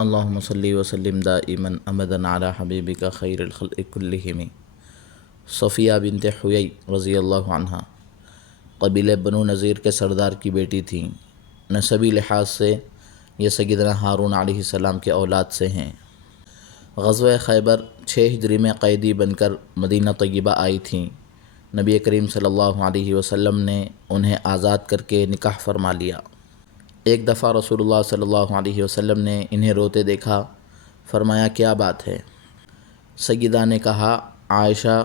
اللہم صلی وسلم دائما ابدا علی حبیبک خیر الخلق کلہم۔ صفیہ بنت حیی رضی اللہ عنہ قبیلہ بنو نذیر کے سردار کی بیٹی تھیں۔ نسبی لحاظ سے یہ سیدنا ہارون علیہ السلام کے اولاد سے ہیں۔ غزوہ خیبر 6 ہجری میں قیدی بن کر مدینہ طیبہ آئی تھیں۔ نبی کریم صلی اللہ علیہ وسلم نے انہیں آزاد کر کے نکاح فرما لیا۔ ایک دفعہ رسول اللہ صلی اللہ علیہ وسلم نے انہیں روتے دیکھا، فرمایا کیا بات ہے؟ سیدہ نے کہا عائشہ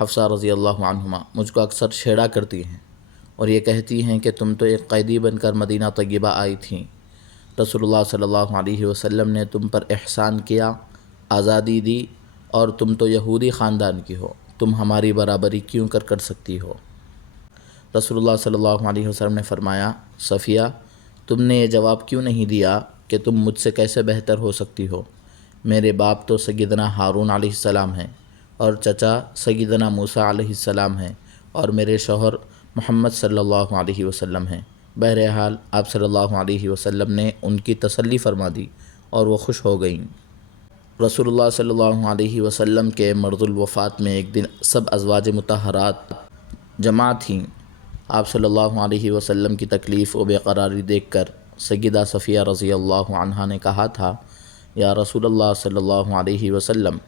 حفصہ رضی اللہ عنہما مجھ کو اکثر چھیڑا کرتی ہیں اور یہ کہتی ہیں کہ تم تو ایک قیدی بن کر مدینہ طیبہ آئی تھیں، رسول اللہ صلی اللہ علیہ وسلم نے تم پر احسان کیا، آزادی دی، اور تم تو یہودی خاندان کی ہو، تم ہماری برابری کیوں کر سکتی ہو؟ رسول اللہ صلی اللہ علیہ وسلم نے فرمایا صفیہ تم نے یہ جواب کیوں نہیں دیا کہ تم مجھ سے کیسے بہتر ہو سکتی ہو؟ میرے باپ تو سیدنا ہارون علیہ السلام ہیں اور چچا سیدنا موسیٰ علیہ السلام ہیں اور میرے شوہر محمد صلی اللہ علیہ وسلم ہیں۔ بہرحال آپ صلی اللہ علیہ وسلم نے ان کی تسلی فرما دی اور وہ خوش ہو گئیں۔ رسول اللہ صلی اللہ علیہ وسلم کے مرض الوفات میں ایک دن سب ازواج مطہرات جمع تھیں۔ آپ صلی اللہ علیہ وسلم کی تکلیف و بے قراری دیکھ کر سیدہ صفیہ رضی اللہ عنہا نے کہا تھا یا رسول اللہ صلی اللہ علیہ وسلم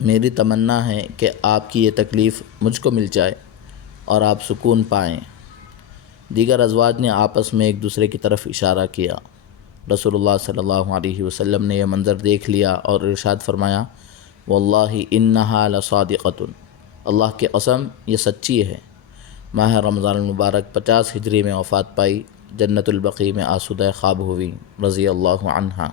میری تمنا ہے کہ آپ کی یہ تکلیف مجھ کو مل جائے اور آپ سکون پائیں۔ دیگر ازواج نے آپس میں ایک دوسرے کی طرف اشارہ کیا۔ رسول اللہ صلی اللہ علیہ وسلم نے یہ منظر دیکھ لیا اور ارشاد فرمایا واللہ انہا لصادقۃ، اللہ کی قسم یہ سچی ہے۔ ماہ رمضان المبارک 50 ہجری میں وفات پائی، جنت البقیع میں آسودہ خواب ہوئی رضی اللہ عنہا۔